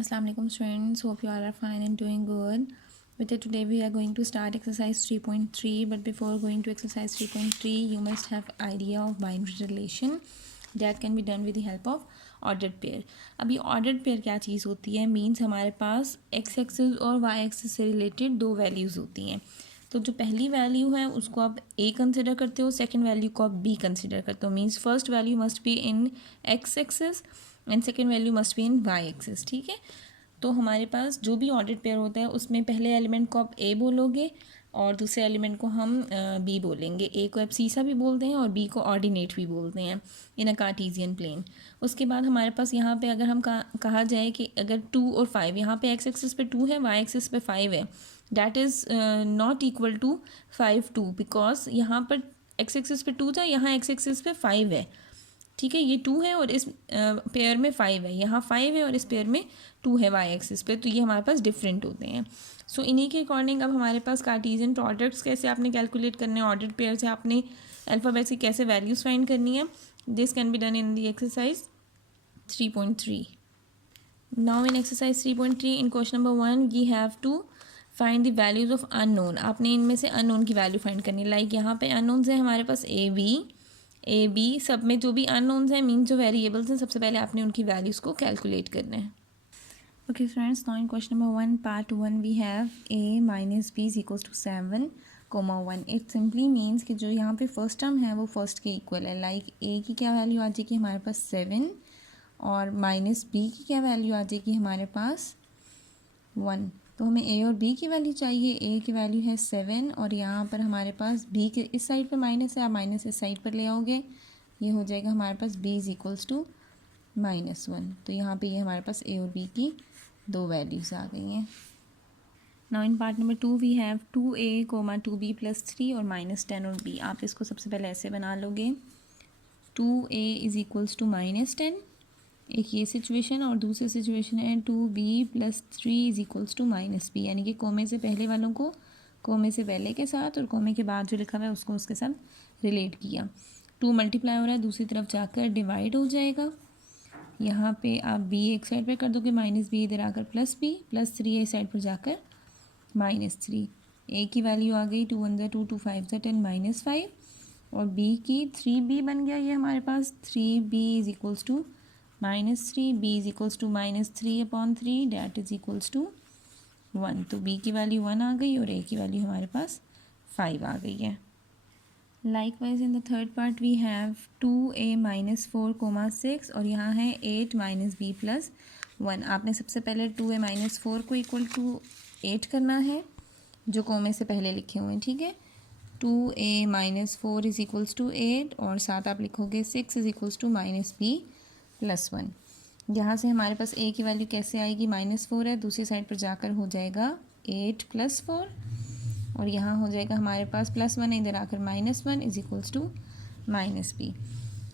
Assalamu alaikum students, hope you all are fine and doing good. With it today we are going to start exercise 3.3, but before going to exercise 3.3 you must have idea of binary relation that can be done with the help of ordered pair. अभी ordered pair क्या चीज़ होती है, means हमारे पास x axis और y axis से related दो values होती हैं. तो जो पहली वैल्यू है उसको आप a कंसिडर करते हो, सेकंड वैल्यू को आप b कंसिडर करते हो. Means first value must be in x axis and second value must be in Y axis. ठीक है, तो हमारे पास जो भी ऑर्डर्ड पेयर होता है उसमें पहले एलिमेंट को आप ए बोलोगे और दूसरे एलिमेंट को हम बी बोलेंगे. ए को एब्सीसा भी बोलते हैं और बी को ऑर्डिनेट भी बोलते हैं इन अ कार्टेशियन प्लेन. उसके बाद हमारे पास यहाँ पे अगर हम कहा जाए कि अगर 2 और 5, यहाँ पे एक्स एक्सिस पे 2 है, वाई एक्सिस पे 5 है, that is not equal to 5 2, because यहाँ पर एक्स एक्सिस पे 2 था, यहाँ एक्स एक्सिस पे 5 है. ठीक है, ये 2 है और इस पेयर में 5 है, यहाँ 5 है और इस पेयर में 2 है वाई एक्सिस पे, तो ये हमारे पास डिफरेंट होते हैं. सो इन्हीं के अकॉर्डिंग अब हमारे पास कार्टेशियन प्रोडक्ट्स कैसे आपने कैलकुलेट करने हैं, ऑर्डर्ड पेयर से आपने अल्फ़ाबेट्स की कैसे वैल्यूज़ फाइंड करनी है. This can be done in the exercise 3.3. Now in exercise 3.3 in question number 1 we have to find the values of unknown. आपने इनमें से अननोन की वैल्यू फाइंड करनी है. लाइक यहाँ पे अननोन्स है हमारे पास ए बी, सब में जो भी अननोन्स हैं मीन जो वेरिएबल्स हैं, सबसे पहले आपने उनकी वैल्यूज़ को कैलकुलेट करना है. Okay friends, now in question number 1 part 1 we have a minus B is equals to 7, 1. It simply means कि जो यहाँ पे फर्स्ट टर्म है वो फर्स्ट के इक्वल है. लाइक a की क्या वैल्यू आ जाएगी हमारे पास 7 और माइनस b की क्या वैल्यू आ जाएगी हमारे पास 1. तो हमें a और b की वैल्यू चाहिए. a की वैल्यू है 7 और यहाँ पर हमारे पास b के इस साइड पर माइनस है, आप माइनस इस साइड पर ले आओगे, ये हो जाएगा हमारे पास b इज़ इक्वल्स टू -1. तो यहाँ पे ये हमारे पास a और b की दो वैल्यूज़ आ गई हैं. Now in part number 2 we have 2a, 2b plus 3 और -10 और b. आप इसको सबसे पहले ऐसे बना लोगे, 2a इज़ इक्वल्स टू -10, एक ये सिचुएशन, और दूसरी सिचुएशन है 2b plus 3 is equals to -b, यानी कि कोमे से पहले वालों को कोमे से पहले के साथ और कोमे के बाद जो लिखा हुआ है उसको उसके साथ रिलेट किया. 2 मल्टीप्लाई हो रहा है, दूसरी तरफ जाकर डिवाइड हो जाएगा. यहाँ पे आप b एक साइड पर कर दोगे, -b इधर आकर +b, +3 इस साइड पर जाकर -3. a की वैल्यू आ गई 2 × 2 2 5 10 -5 और b की 3b बन गया ये हमारे पास 3b is equals to -3, b is equals to -3/3, that is equals to 1. तो b की वैल्यू 1 आ गई और a की वैल्यू हमारे पास 5 आ गई है. Likewise in the third part we have 2a minus 4, 6 और यहाँ है 8 minus b plus 1. आपने सबसे पहले 2a minus 4 को इक्वल टू 8 करना है जो कोमे से पहले लिखे हुए हैं. ठीक है, 2a minus 4 is equals to 8 और साथ आप लिखोगे 6 is equals to -b plus 1. यहाँ से हमारे पास a की वैल्यू कैसे आएगी, -4 है, दूसरी साइड पर जाकर हो जाएगा 8 + 4 और यहाँ हो जाएगा हमारे पास +1 इधर आकर -1 इज़ इक्वल्स टू -b.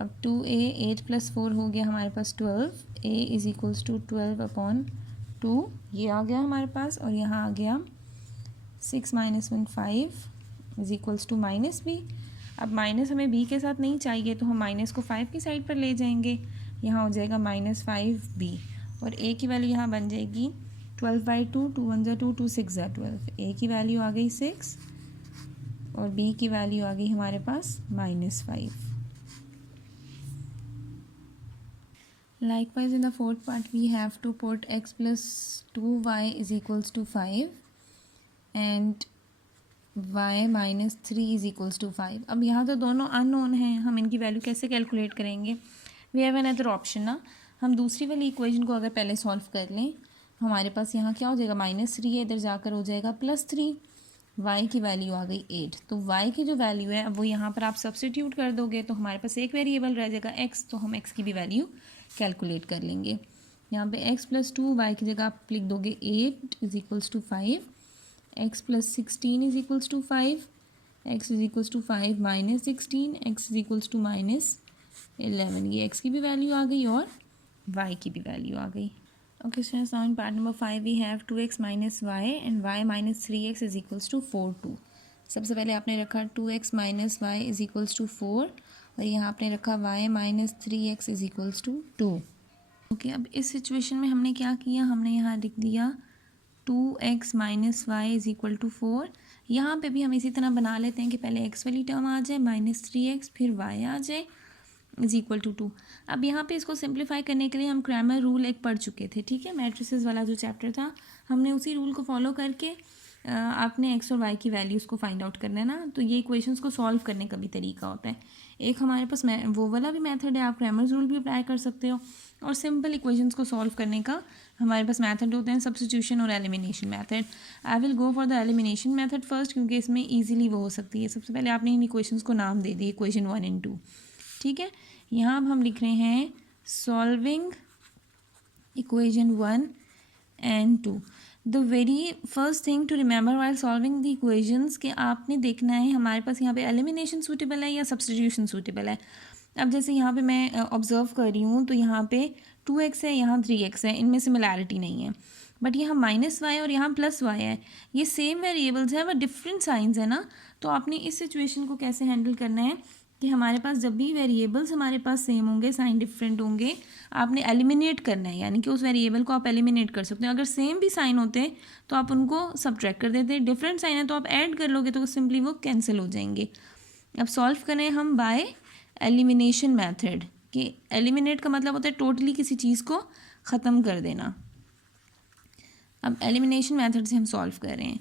अब 2a 8 + 4 हो गया हमारे पास 12, a इज़ इक्वल्स टू 12/2, ये आ गया हमारे पास, और यहाँ आ गया 6 - 1 5 इज़ इक्वल्स टू -b. अब माइनस हमें b के साथ नहीं चाहिए तो हम माइनस को 5 की साइड पर ले जाएंगे, यहाँ हो जाएगा -5b और a की वैल्यू यहाँ बन जाएगी 12/2, 2 × 1 2 2 6 12. a की वैल्यू आ गई 6 और b की वैल्यू आ गई हमारे पास -5. Likewise in the fourth part we have to put x plus 2y is equals to 5 and y minus 3 is equals to 5. अब यहाँ तो दोनों अननोन हैं, हम इनकी वैल्यू कैसे कैलकुलेट करेंगे. वी हैव अनदर ऑप्शन ना, हम दूसरी वाली इक्वेशन को अगर पहले सॉल्व कर लें, हमारे पास यहाँ क्या हो जाएगा, -3 है, इधर जाकर हो जाएगा +3, y की वैल्यू आ गई 8. तो y की जो वैल्यू है अब वो यहाँ पर आप सब्सटीट्यूट कर दोगे तो हमारे पास एक वेरिएबल रह जाएगा x, तो हम x की भी वैल्यू कैलकुलेट कर लेंगे. यहाँ पे x + 2, y की जगह आप लिख दोगे 8 is equals to 5, x + 16 is equals to 5, x is equals to 5 - 16, x is equals to -11. ये x की भी वैल्यू आ गई और y की भी वैल्यू आ गई. Okay, so now in part number 5 we have 2x minus y and y minus 3x is equals to 4 2. सबसे पहले आपने रखा 2x minus y is equals to 4 और यहाँ आपने रखा y minus 3x is equals to 2. Okay, अब इस सिचुएशन में हमने क्या किया, हमने यहाँ लिख दिया 2x minus y is equal to 4। यहाँ पे भी हम इसी तरह बना लेते हैं कि पहले x वाली टर्म आ जाए -3x, फिर y आ जाए इज़ इक्वल टू 2। अब यहाँ पे इसको सिंप्लीफाई करने के लिए हम क्रैमर रूल एक पढ़ चुके थे, ठीक है, मैट्रिसेस वाला जो चैप्टर था, हमने उसी रूल को फॉलो करके आपने x और y की वैल्यूज़ को फाइंड आउट करना है ना। तो ये इक्वेशंस को सॉल्व करने का भी तरीका होता है। एक हमारे पास वो वाला भी मेथड है, आप क्रैमर्स रूल भी अप्लाई कर सकते हो, और सिंपल इक्वेशंस को सॉल्व करने का हमारे पास मेथड होते हैं सब्स्टिट्यूशन और elimination method. I will go for the elimination method first, क्योंकि इसमें ईजिली वो हो सकती है। सबसे पहले आपने इन इक्वेशंस को नाम दे दिए, इक्वेशन 1 एंड 2, ठीक है। यहाँ अब हम लिख रहे हैं solving equation 1 and 2। The very first thing to remember while solving the equations कि आपने देखना है हमारे पास यहाँ पे एलिमिनेशन सूटेबल है या सब्स्टिट्यूशन सूटेबल है। अब जैसे यहाँ पे मैं ऑब्जर्व कर रही हूँ तो यहाँ पे 2x है, यहाँ 3x है, इनमें सिमिलैरिटी नहीं है। बट यहाँ -y और यहाँ +y है, ये सेम वेरिएबल्स हैं बट डिफरेंट साइंस है ना। तो आपने इस सिचुएशन को कैसे हैंडल करना है कि हमारे पास जब भी वेरिएबल्स हमारे पास सेम होंगे, साइन डिफरेंट होंगे, आपने एलिमिनेट करना है, यानी कि उस वेरिएबल को आप एलिमिनेट कर सकते हो। अगर सेम भी साइन होते हैं तो आप उनको सब्ट्रैक्ट कर देते हैं, डिफरेंट साइन है तो आप ऐड कर लोगे तो सिंपली वो कैंसिल हो जाएंगे। अब सॉल्व करें हम बाय एलिमिनेशन मेथड, कि एलिमिनेट का मतलब होता है टोटली किसी चीज़ को ख़त्म कर देना। अब एलिमिनेशन मेथड से हम सॉल्व कर रहे हैं।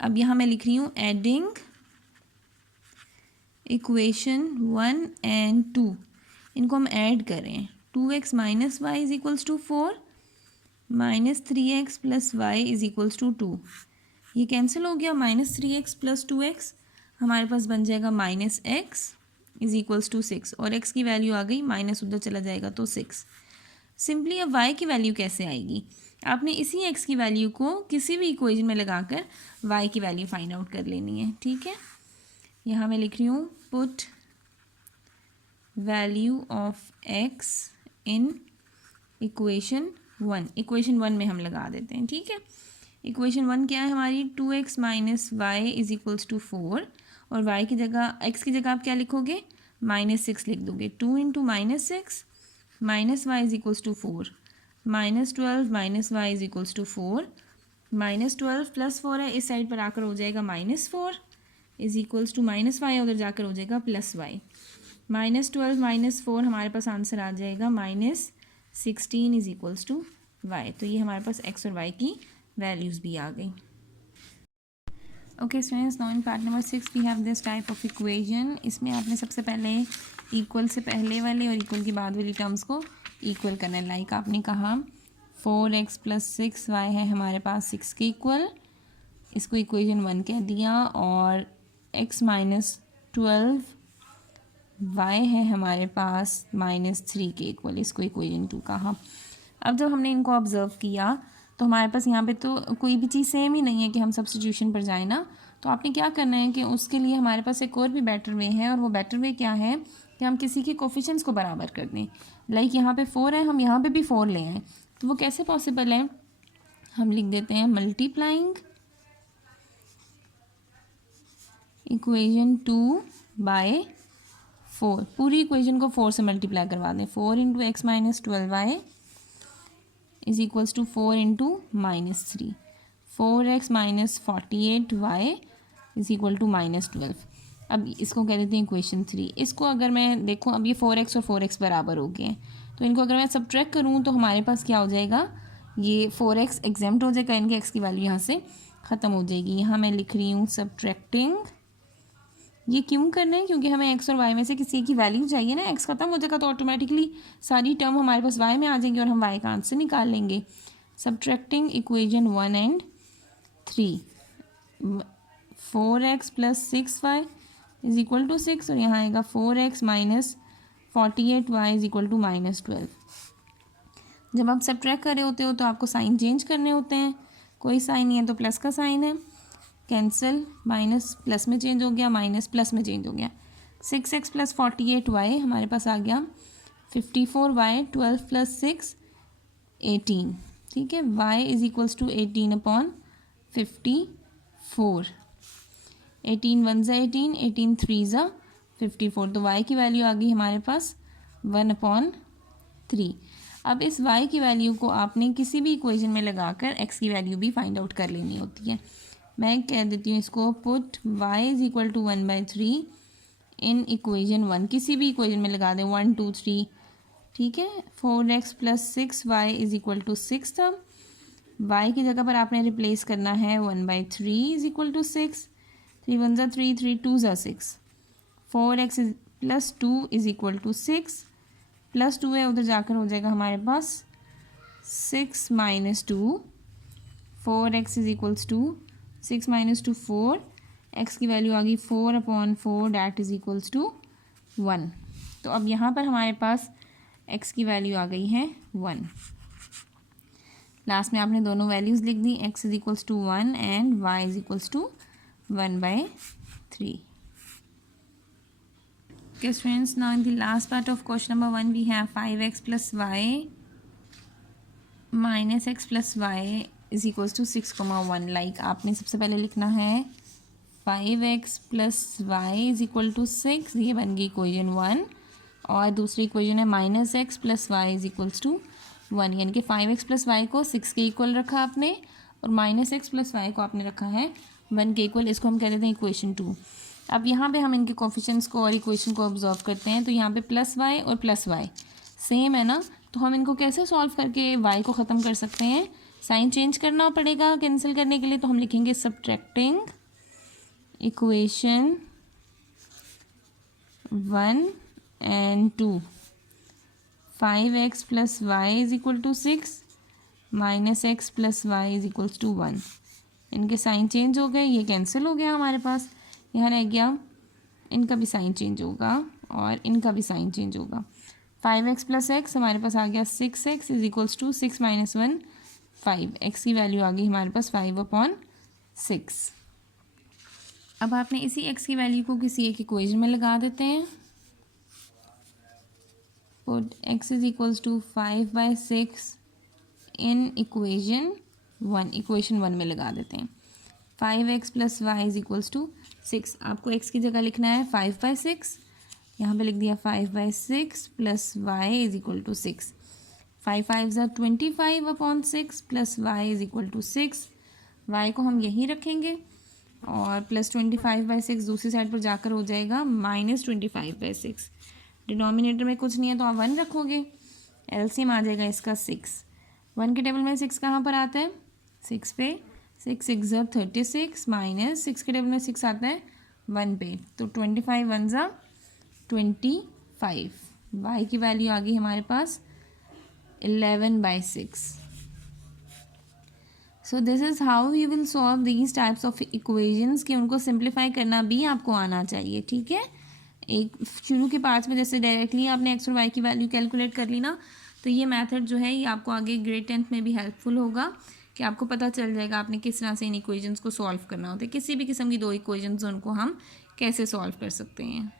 अब यहाँ मैं लिख रही हूँ एडिंग इक्वेशन 1 एंड 2, इनको हम ऐड करें। 2x minus y is equals to 4, -3x plus y is equals to 2। ये कैंसिल हो गया, -3x प्लस 2x हमारे पास बन जाएगा -x इज इक्वल्स टू 6, और x की वैल्यू आ गई, माइनस उधर चला जाएगा तो 6। सिंपली अब y की वैल्यू कैसे आएगी, आपने इसी x की वैल्यू को किसी भी इक्वेशन में लगाकर y की वैल्यू फाइंड आउट कर लेनी है, ठीक है। यहाँ मैं लिख रही हूँ put value of x in equation 1। Equation 1 में हम लगा देते हैं, ठीक है। इक्वेशन 1 क्या है हमारी, 2x minus y is equals to 4, और y की जगह, x की जगह आप क्या लिखोगे, -6 लिख दोगे। 2 into -6 minus y is equals to 4, -12 minus y is equals to 4, -12 plus 4 है, इस साइड पर आकर हो जाएगा -4 इज इक्वल्स टू -y, उधर जाकर हो जाएगा +y। -12 -4 हमारे पास आंसर आ जाएगा -16 इज इक्वल्स टू y। तो ये हमारे पास x और y की वैल्यूज़ भी आ गई। Okay students, now in part number 6 we have this type of equation. इसमें आपने सबसे पहले इक्वल से पहले वाले और इक्वल के बाद वाली टर्म्स को इक्वल करना है। लाइक आपने कहा 4x प्लस 6y है हमारे पास 6 के इक्वल, इसको इक्वेशन 1 कह दिया, और x माइनस 12y है हमारे पास -3 के इक्वल, इसको इक्वेशन 2 कहा। अब जब हमने इनको ऑब्जर्व किया तो हमारे पास यहाँ पे तो कोई भी चीज़ सेम ही नहीं है कि हम सब्स्टिट्यूशन पर जाएं ना। तो आपने क्या करना है कि उसके लिए हमारे पास एक और भी बेटर वे है, और वो बेटर वे क्या है कि हम किसी के कोफिशिएंट्स को बराबर कर दें। लाइक यहाँ पे 4 है, हम यहाँ पे भी 4 ले आएँ, तो वो कैसे पॉसिबल है, हम लिख देते हैं मल्टीप्लाइंग इक्वेशन 2 बाय 4। पूरी इक्वेशन को 4 से मल्टीप्लाई करवा दें। 4 into x minus 12y is equals to 4 into -3, 4x minus 48y is equal to -12। अब इसको कह देते हैं इक्वेशन 3। इसको अगर मैं देखूँ, अब ये 4x और 4x बराबर हो गए हैं, तो इनको अगर मैं सब्ट्रैक्ट करूँ तो हमारे पास क्या हो जाएगा, ये 4x एग्जेम्प्ट हो जाएगा, इनके x की वैल्यू यहाँ से ख़त्म हो जाएगी। यहाँ मैं लिख रही हूँ सब्ट्रैक्टिंग। ये क्यों करना है, क्योंकि हमें x और y में से किसी की वैल्यू चाहिए ना। x ख़त्म हो जाएगा तो ऑटोमेटिकली सारी टर्म हमारे पास y में आ जाएंगी और हम y का आंसर निकाल लेंगे। Subtracting equation 1 and 3, 4x plus 6y is equal to 6, और यहाँ आएगा 4x minus 48y is equal to -12। जब आप सब्ट्रैक्ट कर रहे होते हो तो आपको साइन चेंज करने होते हैं। कोई साइन नहीं है तो प्लस का साइन है, कैंसिल, माइनस प्लस में चेंज हो गया, माइनस प्लस में चेंज हो गया। 6x प्लस 48y हमारे पास आ गया 54y, 12 प्लस 6 18, ठीक है। y इज इक्वल्स टू 18/54, 18 1 ज़ा 18, 18 3 ज़ा 54, तो y की वैल्यू आ गई हमारे पास 1/3। अब इस y की वैल्यू को आपने किसी भी इक्वेशन में लगाकर x की वैल्यू भी फाइंड आउट कर लेनी होती है। मैं कह देती हूँ इसको, put y is equal to 1/3 in equation 1, किसी भी इक्वेशन में लगा दें 1 2 3, ठीक है। 4x + 6y is equal to 6 था। y की जगह पर आपने रिप्लेस करना है 1/3 is equal to 6, 3 1 = 3, 3 2 = 6, 4x + 2 is equal to 6, +2 है उधर जाकर हो जाएगा हमारे पास 6 - 2, 4x is equals to 6 - 2 4, x की वैल्यू आ गई 4/4 डैट इज़ इक्वल्स टू 1। तो अब यहाँ पर हमारे पास x की वैल्यू आ गई है 1। लास्ट में आपने दोनों वैल्यूज़ लिख दी, x is equals to 1 and y is equals to 1/3। Okay students, now in the last part of question number 1 we have 5x + y - x + y is equals to 6,1। Like आपने सबसे पहले लिखना है 5x + y is equal to 6, ये बन गई equation 1, और दूसरी इक्वेशन है -x + y is equals to 1, यानी कि 5x + y को 6 के इक्वल रखा आपने और -x + y को आपने रखा है 1 के इक्वल। इसको हम कह देते हैं इक्वेशन 2। अब यहाँ पे हम इनके कोफिशिएंट्स को और इक्वेशन को ऑब्जर्व करते हैं, तो यहाँ पे +y और +y सेम है ना, तो हम इनको कैसे सॉल्व करके y को ख़त्म कर सकते हैं। साइन चेंज करना पड़ेगा कैंसिल करने के लिए, तो हम लिखेंगे subtracting equation 1 and 2, 5x + y is equal to 6 -x + y is equals to 1। इनके साइन चेंज हो गए, ये कैंसिल हो गया हमारे पास, यहाँ रह गया, इनका भी साइन चेंज होगा और इनका भी साइन चेंज होगा। 5x + x हमारे पास आ गया 6x is equals to 6 - 1 5, x की वैल्यू आ गई हमारे पास 5/6। अब आपने इसी x की वैल्यू को किसी एक इक्वेशन में लगा देते हैं, put x is equals to 5/6 in equation 1, equation 1 में लगा देते हैं। 5x + y is equals to 6, आपको x की जगह लिखना है 5/6, यहाँ पे लिख दिया 5/6 + y is equal to 6, 5 5 = 25/6 + y is equal to 6, y को हम यहीं रखेंगे और +25/6 दूसरी साइड पर जाकर हो जाएगा -25/6। डिनोमिनेटर में कुछ नहीं है तो आप 1 रखोगे, एलसीएम आ जाएगा इसका 6। 1 के टेबल में 6 कहाँ पर आता है, 6 पे, 6 6 = 36 माइनस 6 के टेबल में 6 आता है 1 पे, तो 25 1 = 25। y की वैल्यू आ गई हमारे पास 11/6। So this is how you will solve these types of equations, कि उनको सिंप्लीफाई करना भी आपको आना चाहिए, ठीक है। एक शुरू के पार्ट्स में जैसे डायरेक्टली आपने x और y की वैल्यू कैलकुलेट कर ली ना, तो ये मेथड जो है ये आपको आगे ग्रेड 10th में भी हेल्पफुल होगा, कि आपको पता चल जाएगा आपने किस तरह से इन इक्वेशंस को सॉल्व करना होता है। किसी भी किस्म की दो इक्वेशंस उनको हम कैसे सॉल्व कर सकते हैं।